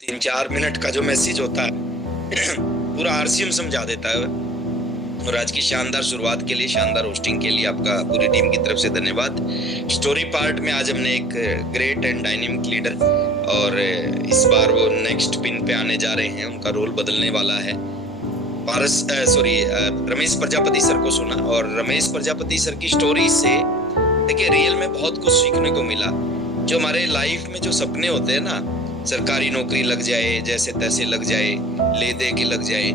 3-4 minute का जो message होता है पूरा आरसीएम समझा देता है। और आज की शानदार शुरुआत के लिए, शानदार होस्टिंग के लिए आपका पूरी टीम की तरफ से धन्यवाद। स्टोरी पार्ट में आज हमने एक ग्रेट एंड डायनेमिक लीडर, और इस बार वो नेक्स्ट पिन पे आने जा रहे हैं, उनका रोल बदलने वाला है। रमेश प्रजापति सर को सुना, और रमेश प्रजापति सर की स्टोरी से देखिए रियल में बहुत कुछ सीखने को मिला। जो हमारे लाइफ में जो सपने होते हैं ना, सरकारी नौकरी लग जाए, जैसे तैसे लग जाए, ले दे के लग जाए,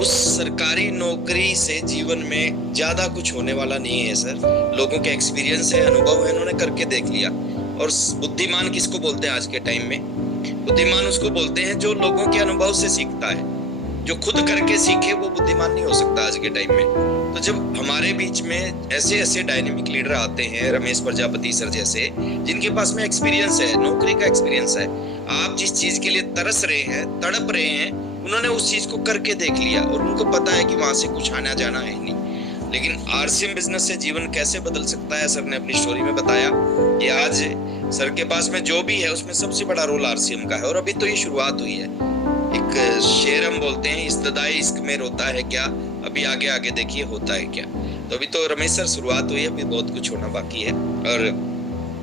उस सरकारी नौकरी से जीवन में ज्यादा कुछ होने वाला नहीं है सर। लोगों के एक्सपीरियंस है, अनुभव है, उन्होंने करके देख लिया। और बुद्धिमान किसको बोलते हैं आज के टाइम में? बुद्धिमान उसको बोलते हैं जो लोगों के अनुभव से सीखता है। जो खुद करके सीखे वो बुद्धिमान नहीं हो सकता आज के टाइम में। तो जब हमारे बीच में ऐसे ऐसे डायनेमिक लीडर आते हैं, रमेश प्रजापति सर जैसे, जिनके पास में एक्सपीरियंस है, नौकरी का एक्सपीरियंस है, आप जिस चीज के लिए तरस रहे हैं, तड़प रहे हैं, उन्होंने उस चीज को करके देख लिया और उनको पता है कि वहां से कुछ आना जाना है नहीं। लेकिन आरसीएम बिजनेस से जीवन कैसे बदल सकता है, सर ने अपनी स्टोरी में बताया कि आज सर के पास में जो भी है उसमें सबसे बड़ा रोल आरसीएम का है। और अभी तो ये शुरुआत हुई है। एक शेर हम बोलते हैं, इस्तदाए इश्क में रोता है क्या, अभी आगे आगे देखिए होता है क्या। तो अभी तो रमेश सर शुरुआत हुई है, अभी बहुत कुछ होना बाकी है। और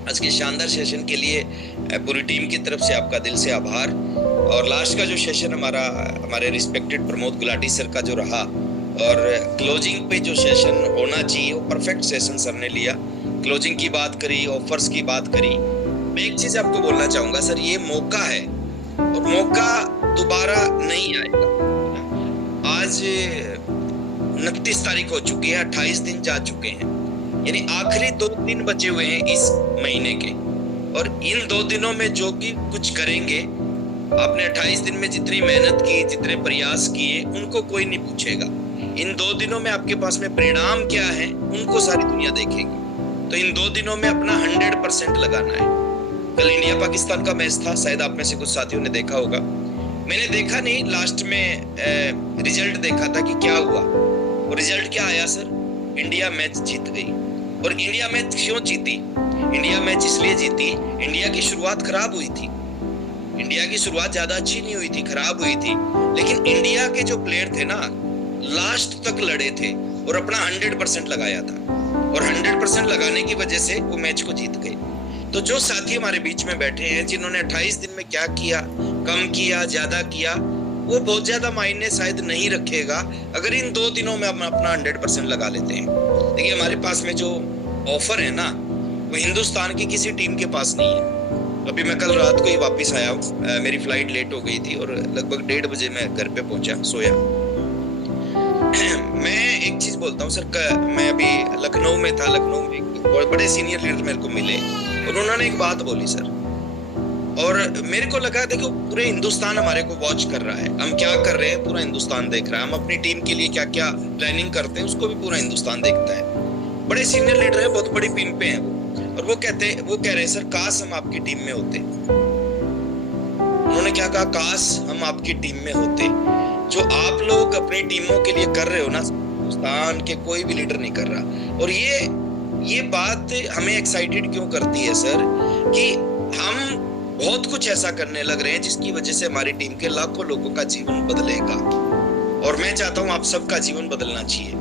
आज के शानदार सेशन के लिए पूरी टीम की तरफ से आपका दिल से आभार। और लास्ट का जो सेशन हमारे रिस्पेक्टेड प्रमोद गुलाटी सर का जो रहा, और क्लोजिंग पे जो सेशन होना चाहिए वो परफेक्ट सेशन सर ने लिया। क्लोजिंग की बात करी, ऑफर्स की बात करी। मैं एक चीज आपको बोलना चाहूंगा सर, ये मौका है और मौका दोबारा नहीं आएगा। आज 29 तारीख हो चुकी है, 28 दिन जा चुके हैं, यानी आखिरी 2 दिन बचे हुए हैं इस महीने के। और इन 2 दिनों में जो कि कुछ करेंगे, आपने 28 दिन में जितनी मेहनत की, जितने प्रयास किए, उनको कोई नहीं पूछेगा। इन 2 दिनों में आपके पास में परिणाम क्या है, उनको सारी दुनिया देखेगी। तो इन 2 दिनों में अपना 100% लगाना है। कल इंडिया पाकिस्तान का मैच था, शायद आप में से कुछ साथियों ने देखा होगा। मैंने देखा नहीं, लास्ट में रिजल्ट देखा था कि क्या हुआ। और रिजल्ट क्या आया सर? इंडिया मैच जीत गई। और इंडिया मैच क्यों जीती? इंडिया मैच इसलिए जीती, इंडिया की शुरुआत खराब हुई थी। इंडिया की शुरुआत ज्यादा अच्छी नहीं हुई थी, खराब हुई थी। लेकिन इंडिया के जो प्लेयर थे ना, लास्ट तक लड़े थे और अपना 100% लगाया था। और 100% लगाने की वजह से वो मैच को जीत गए। तो जो साथी हमारे बीच में बैठे हैं, जिन्होंने 28 दिन में क्या किया, कम किया, ज्यादा किया, वो बहुत ज्यादा मायने शायद नहीं रखेगा अगर इन 2 दिनों में हम अपना 100% लगा लेते हैं। देखिए हमारे पास में जो ऑफर है ना, वो हिंदुस्तान की किसी टीम के पास नहीं है। अभी मैं कल रात को ही वापस आया हूँ, मेरी फ्लाइट लेट हो गई थी और लगभग 1:30 बजे मैं घर पे पहुंचा, सोया। मैं एक चीज बोलता हूँ सर, मैं अभी लखनऊ में था। लखनऊ में बहुत बड़े सीनियर लीडर मेरे को मिले और उन्होंने एक बात बोली सर, और मेरे को लगा देखो पूरे हिंदुस्तान हमारे को वॉच कर रहा है, हम क्या कर रहे हैं पूरा हिंदुस्तान देख रहा है, हम अपनी टीम के लिए क्या क्या प्लानिंग करते हैं उसको भी पूरा हिंदुस्तान देखता है। बड़े सीनियर लीडर है, बहुत बड़ी पिन पे है वो, और वो कह रहे हैं सर काश हम आपकी टीम में होते। उन्होंने क्या कहा? काश हम आपकी टीम में होते। जो आप लोग अपनी टीमों के लिए कर रहे हो ना, हिंदुस्तान के कोई भी लीडर नहीं कर रहा। और ये बात हमें एक्साइटेड क्यों करती है सर, कि हम बहुत कुछ ऐसा करने लग रहे हैं जिसकी वजह से हमारी टीम के लाखों लोगों का जीवन बदलेगा। और मैं चाहता हूं आप सबका जीवन बदलना चाहिए।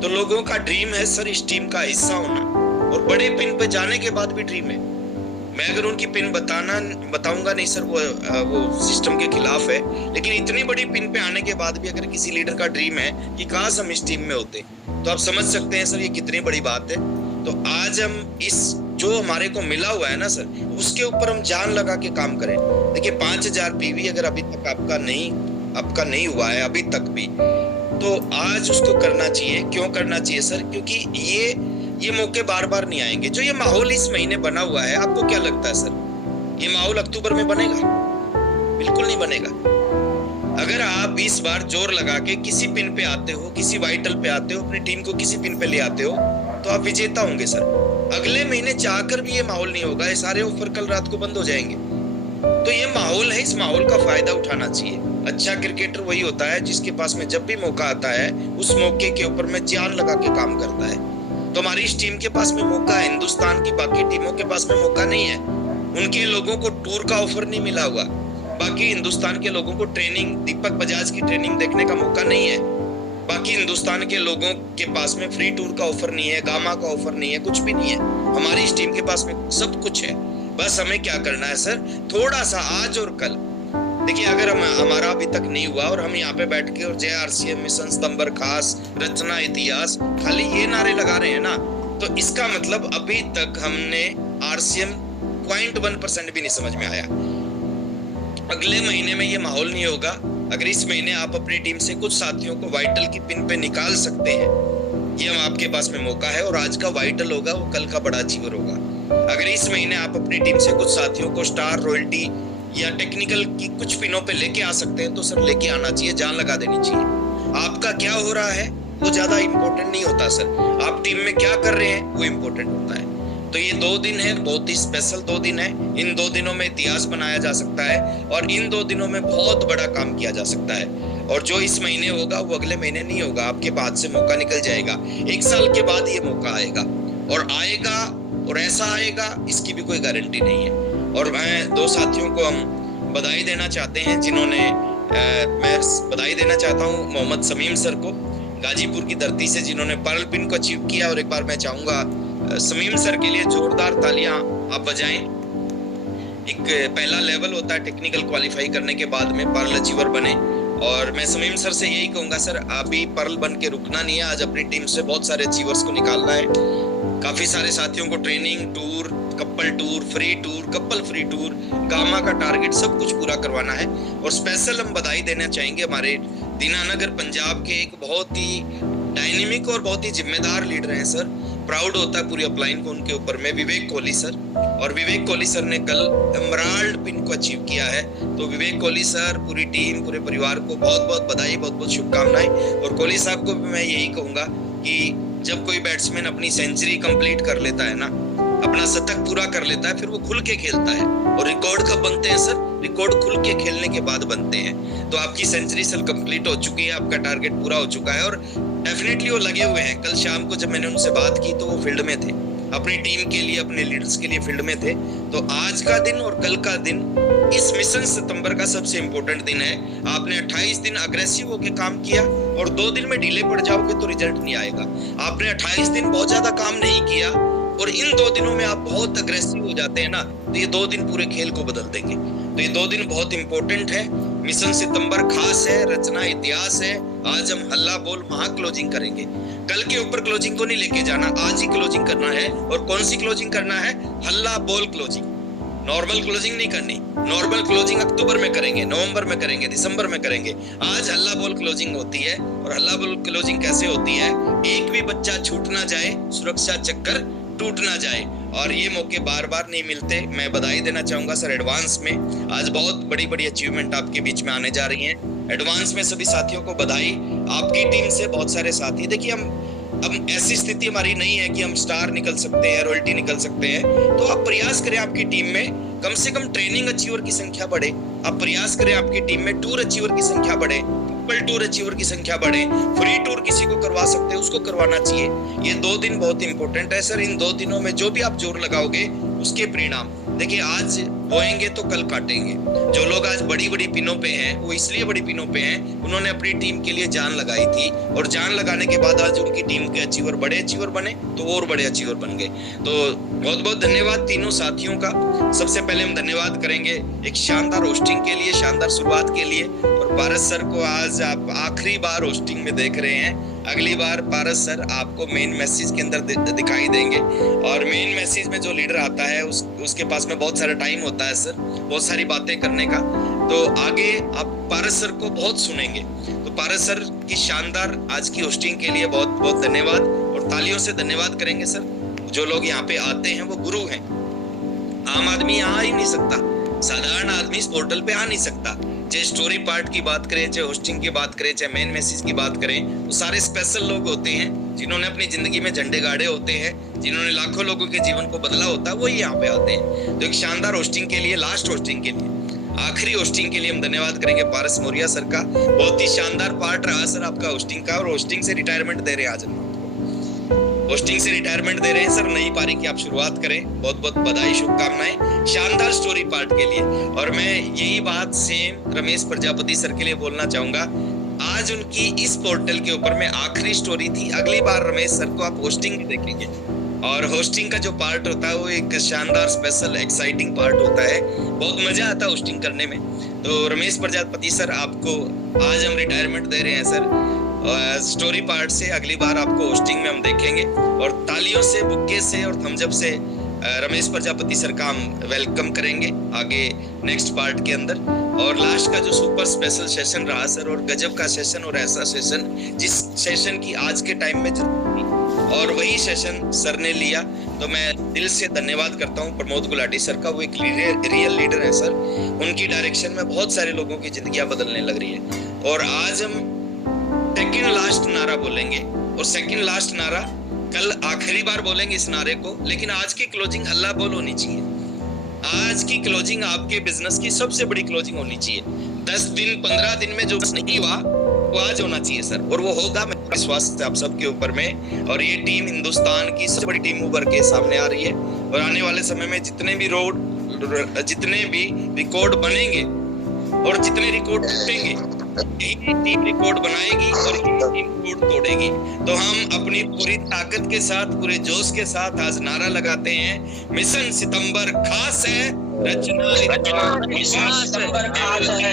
तो लोगों का ड्रीम है सर इस टीम का हिस्सा होना, और बड़े पिन पे जाने के बाद भी ड्रीम है। मैं अगर उनकी पिन बताऊंगा नहीं सर, वो सिस्टम के खिलाफ है। लेकिन इतनी बड़ी पिन पे आने के बाद भी अगर किसी लीडर का ड्रीम है कि काश हम इस टीम में होते, तो आप समझ सकते हैं सर ये कितनी बड़ी बात है। तो आज हम इस जो हमारे को मिला हुआ है ना सर, उसके ऊपर हम जान लगा के काम करें। देखिए 5000 पीवी अगर अभी तक आपका नहीं हुआ है अभी तक भी, तो आज उसको करना चाहिए। क्यों करना चाहिए सर? क्योंकि ये मौके बार बार नहीं आएंगे। जो ये माहौल इस महीने बना हुआ है, आपको क्या लगता है सर, ये माहौल अक्टूबर में बनेगा? बिल्कुल नहीं बनेगा। अगर आप इस बार जोर लगा के किसी पिन पे आते हो, किसी वाइटल पे आते हो, अपनी टीम को किसी पिन पे ले आते हो, तो आप विजेता होंगे सर। अगले महीने चाहकर भी ये माहौल नहीं होगा, ये सारे ऑफर कल रात को बंद हो जाएंगे। तो ये माहौल है, इस माहौल का फायदा उठाना चाहिए। अच्छा क्रिकेटर वही होता है जिसके पास में जब भी मौका आता है, उस मौके के ऊपर में जान लगा के काम करता है। तो हमारी इस टीम के पास में मौका है, हिंदुस्तान की बाकी टीमों के पास में मौका नहीं है। उनके लोगों को टूर का ऑफर नहीं मिला हुआ, बाकी हिंदुस्तान के लोगों को ट्रेनिंग, दीपक बजाज की ट्रेनिंग देखने का मौका नहीं है। बाकी हिंदुस्तान के लोगों के पास में फ्री टूर का ऑफर नहीं है, गामा का ऑफर नहीं है, कुछ भी नहीं है। हमारी इस टीम के पास में सब कुछ है। बस हमें क्या करना है सर, थोड़ा सा आज और कल। देखिए, अगर हमारा अभी तक नहीं हुआ और हम यहाँ पे बैठ के और जय आरसीएम, मिशन सितंबर खास, रचना इतिहास, खाली ये नारे लगा रहे हैं ना, तो इसका मतलब अभी तक हमने आरसीएम 0.1% भी नहीं समझ में आया। अगले महीने में ये माहौल नहीं होगा। अगर इस महीने आप अपनी टीम से कुछ साथियों को वाइटल की पिन पे निकाल सकते हैं, ये हम आपके पास में मौका है। और आज का वाइटल होगा वो कल का बड़ा अचीवर होगा। अगर इस महीने आप अपनी टीम से कुछ साथियों को स्टार, रॉयल्टी या टेक्निकल की कुछ पिनों पे लेके आ सकते हैं तो सर लेके आना चाहिए, जान लगा देनी चाहिए। आपका क्या हो रहा है वो ज्यादा इंपॉर्टेंट नहीं होता सर, आप टीम में क्या कर रहे हैं वो इंपॉर्टेंट होता है। तो ये 2 दिन है, बहुत ही स्पेशल 2 दिन है। इन 2 दिनों में इतिहास बनाया जा सकता है और इन 2 दिनों में बहुत बड़ा काम किया जा सकता है। और जो इस महीने होगा वो अगले महीने नहीं होगा, आपके बाद से मौका निकल जाएगा। 1 साल के बाद ये मौका आएगा और आएगा, और ऐसा आएगा इसकी भी कोई गारंटी नहीं है। और मैं 2 साथियों को हम बधाई देना चाहते हैं, जिन्होंने मैं बधाई देना चाहता हूँ मोहम्मद समीम सर को, गाजीपुर की धरती से, जिन्होंने पर्ल पिन को अचीव किया। और एक बार मैं चाहूंगा समीम सर के लिए जोरदार तालियां आप बजाएं। एक पहला लेवल होता है टेक्निकल क्वालिफाई करने के बाद में पर्ल अचीवर बने। और मैं समीम सर से यही कहूंगा सर, अभी पर्ल बन के रुकना नहीं है, आज अपनी टीम से बहुत सारे अचीवर्स को निकालना है। काफी सारे साथियों को training, tour, couple tour, free tour, couple free tour, gamma का टारगेट सब कुछ पूरा करवाना है। और स्पेशल हम बधाई देना चाहेंगे हमारे दीनानगर पंजाब के एक बहुत ही डायनेमिक और बहुत ही जिम्मेदार लीडर हैं सर। प्राउड होता है पूरी अपलाइन को उनके ऊपर में, विवेक कोहली सर। और विवेक कोहली सर ने कल एमराल्ड पिन को अचीव किया है। तो विवेक कोहली सर, पूरी टीम, पूरे परिवार को बहुत बहुत बधाई, बहुत बहुत शुभकामनाएं। और कोहली साहब को भी मैं यही कहूंगा कि जब कोई बैट्समैन अपनी सेंचुरी कंप्लीट कर लेता है ना, अपना शतक पूरा कर लेता है, फिर वो खुल के खेलता है। और रिकॉर्ड कब बनते हैं सर? रिकॉर्ड खुल के खेलने के बाद बनते हैं। तो आपकी सेंचुरी सर कंप्लीट हो चुकी है, आपका टारगेट पूरा हो चुका है और डेफिनेटली वो लगे हुए हैं। कल शाम को जब मैंने उनसे बात की तो वो फील्ड में थे, अपनी टीम के लिए, अपने लीडर्स के लिए फील्ड में थे। तो आज का दिन और कल का दिन इस मिशन सितंबर का सबसे इंपॉर्टेंट दिन है। आपने 28 दिन अग्रेसिव होकर काम किया और 2 दिन में ढीले पड़ जाओगे तो रिजल्ट नहीं आएगा। आपने 28 दिन बहुत ज्यादा काम नहीं किया और इन 2 दिनों में आप बहुत अग्रेसिव हो जाते हैं ना, तो ये 2 दिन पूरे खेल को बदल देंगे। तो ये 2 दिन बहुत इंपॉर्टेंट है। मिशन सितंबर खास है, रचना इतिहास है। आज हम हल्ला बोल महा क्लोजिंग करेंगे। कल के ऊपर क्लोजिंग को नहीं लेके जाना, आज ही क्लोजिंग करना है। और कौन सी क्लोजिंग करना है? हल्ला बोल क्लोजिंग। नॉर्मल क्लोजिंग नहीं करनी। नॉर्मल क्लोजिंग अक्टूबर में करेंगे, नवंबर में करेंगे, दिसंबर में करेंगे। आज हल्ला बोल क्लोजिंग होती है। और हल्ला बोल क्लोजिंग कैसे होती है? एक भी बच्चा छूट ना जाए, सुरक्षा चक्कर टूट ना जाए। और ये मौके बार बार नहीं मिलते। मैं बधाई देना चाहूंगा सर एडवांस में। आज बहुत बड़ी बड़ी अचीवमेंट आपके बीच में आने जा रही हैं। एडवांस में सभी साथियों को बधाई। आपकी टीम से बहुत सारे साथी, देखिए हम ऐसी स्थिति हमारी नहीं है कि हम स्टार निकल सकते हैं, रॉयल्टी निकल सकते हैं। तो आप प्रयास करें आपकी टीम में कम से कम ट्रेनिंग अचीवर की संख्या बढ़े। आप प्रयास करें आपकी टीम में टूर अचीवर की संख्या बढ़े, कपल टूर अचीवर की संख्या बढ़े। फ्री टूर किसी को करवा सकते हैं उसको करवाना चाहिए। ये 2 दिन बहुत इंपॉर्टेंट है सर। इन 2 दिनों में जो भी आप जोर लगाओगे उसके परिणाम देखिए, आज बोएंगे तो कल काटेंगे। जो लोग आज बड़ी बड़ी पिनों पे हैं वो इसलिए बड़ी पिनों पे हैं, उन्होंने अपनी टीम के लिए जान लगाई थी और जान लगाने के बाद आज उनकी टीम के अचीवर बड़े अचीवर बने तो और बड़े अचीवर बन गए। तो बहुत बहुत धन्यवाद तीनों साथियों का। सबसे पहले हम धन्यवाद करेंगे एक शानदार होस्टिंग के लिए, शानदार शुरुआत के लिए। और पारस सर को आज आप आखिरी बार होस्टिंग में देख रहे हैं। अगली बार पारस सर आपको मेन मैसेज के अंदर दिखाई देंगे। और मेन मैसेज में जो लीडर आता है उसके पास में बहुत सारा टाइम होता है सर, बहुत सारी बातें करने का। तो आगे आप पारस सर को बहुत सुनेंगे। तो पारस सर की शानदार आज की होस्टिंग के लिए बहुत बहुत धन्यवाद। और तालियों से धन्यवाद करेंगे सर। जो लोग यहाँ पे आते हैं वो गुरु हैं। आम आदमी आ ही नहीं सकता, साधारण आदमी इस पोर्टल पे आ नहीं सकता। चाहे स्टोरी पार्ट की बात करें, चाहे होस्टिंग की बात करें, चाहे मेन मैसेज की बात करें, तो सारे स्पेशल लोग होते हैं जिन्होंने अपनी जिंदगी में झंडे गाड़े होते हैं, जिन्होंने लाखों लोगों के जीवन को बदला होता है, वही यहाँ पे आते हैं। तो एक शानदार होस्टिंग के लिए, लास्ट होस्टिंग के लिए, आखिरी होस्टिंग के लिए हम धन्यवाद करेंगे पारस मौर्य सर का। बहुत ही शानदार पार्ट रहा सर आपका होस्टिंग का, और होस्टिंग से रिटायरमेंट दे रहे हैं आज हम। होस्टिंग से रिटायरमेंट दे रहे हैं सर, नई पारी की आप शुरुआत करें। बहुत बहुत बधाई, शुभकामनाएं शानदार स्टोरी पार्ट के लिए। और मैं यही बात सेम रमेश प्रजापति सर के लिए बोलना चाहूंगा। आज उनकी इस पोर्टल के ऊपर में आखिरी स्टोरी थी। अगली बार रमेश सर को आप होस्टिंग भी देखेंगे, और होस्टिंग का जो पार्ट होता है वो एक शानदार स्पेशल एक्साइटिंग पार्ट होता है। बहुत मजा आता है होस्टिंग करने में। तो रमेश प्रजापति सर, आपको आज हम रिटायरमेंट दे रहे हैं सर स्टोरी पार्ट से। अगली बार आपको होस्टिंग में हम देखेंगे, और तालियों से, बुक्के से और थम्स अप से रमेश प्रजापति सर का हम वेलकम करेंगे आगे नेक्स्ट पार्ट के अंदर। और लास्ट का जो सुपर स्पेशल सेशन रहा सर, और गजब का सेशन, और ऐसा सेशन जिस सेशन की आज के टाइम में जरूरत थी, और वही सेशन सर ने लिया। तो मैं दिल से धन्यवाद करता हूँ प्रमोद गुलाटी सर का। वो एक रियल लीडर है सर। उनकी डायरेक्शन में बहुत सारे लोगों की जिंदगियां बदलने लग रही है। और आज हम सेकंड लास्ट नारा बोलेंगे, और सेकंड लास्ट नारा कल आखिरी बार बोलेंगे इस नारे को। लेकिन आज की क्लोजिंग अल्लाह बोल होनी चाहिए। आज की क्लोजिंग आपके बिजनेस की सबसे बड़ी क्लोजिंग होनी चाहिए। 10 दिन 15 दिन में जो नहीं हुआ वो आज होना चाहिए सर, और वो होगा। मैं विश्वास है आप सबके ऊपर में। और ये टीम हिंदुस्तान की सबसे बड़ी टीम उभर के सामने आ रही है। और आने वाले समय में जितने भी रिकॉर्ड बनेंगे और जितने रिकॉर्ड टूटेंगे, यही टीम रिकॉर्ड बनाएगी और यही टीम रिकॉर्ड तोड़ेगी। तो हम अपनी पूरी ताकत के साथ, पूरे जोश के साथ आज नारा लगाते हैं, मिशन सितंबर खास है, रचना सितंबर खास है।